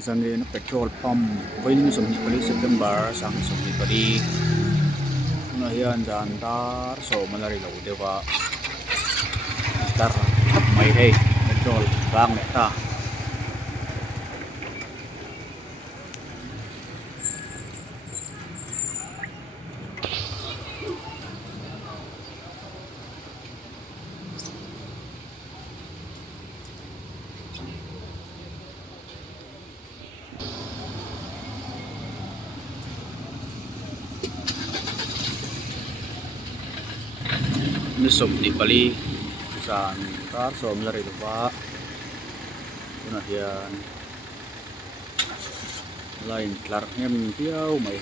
Zangena petrol pump ini sumni pali September sang sumni pali ngahian jantar so malari lo dewa tar mai hey petrol bang ta ini sumni pali jantar so malari dewa kemudian lain kelar ngem piau mai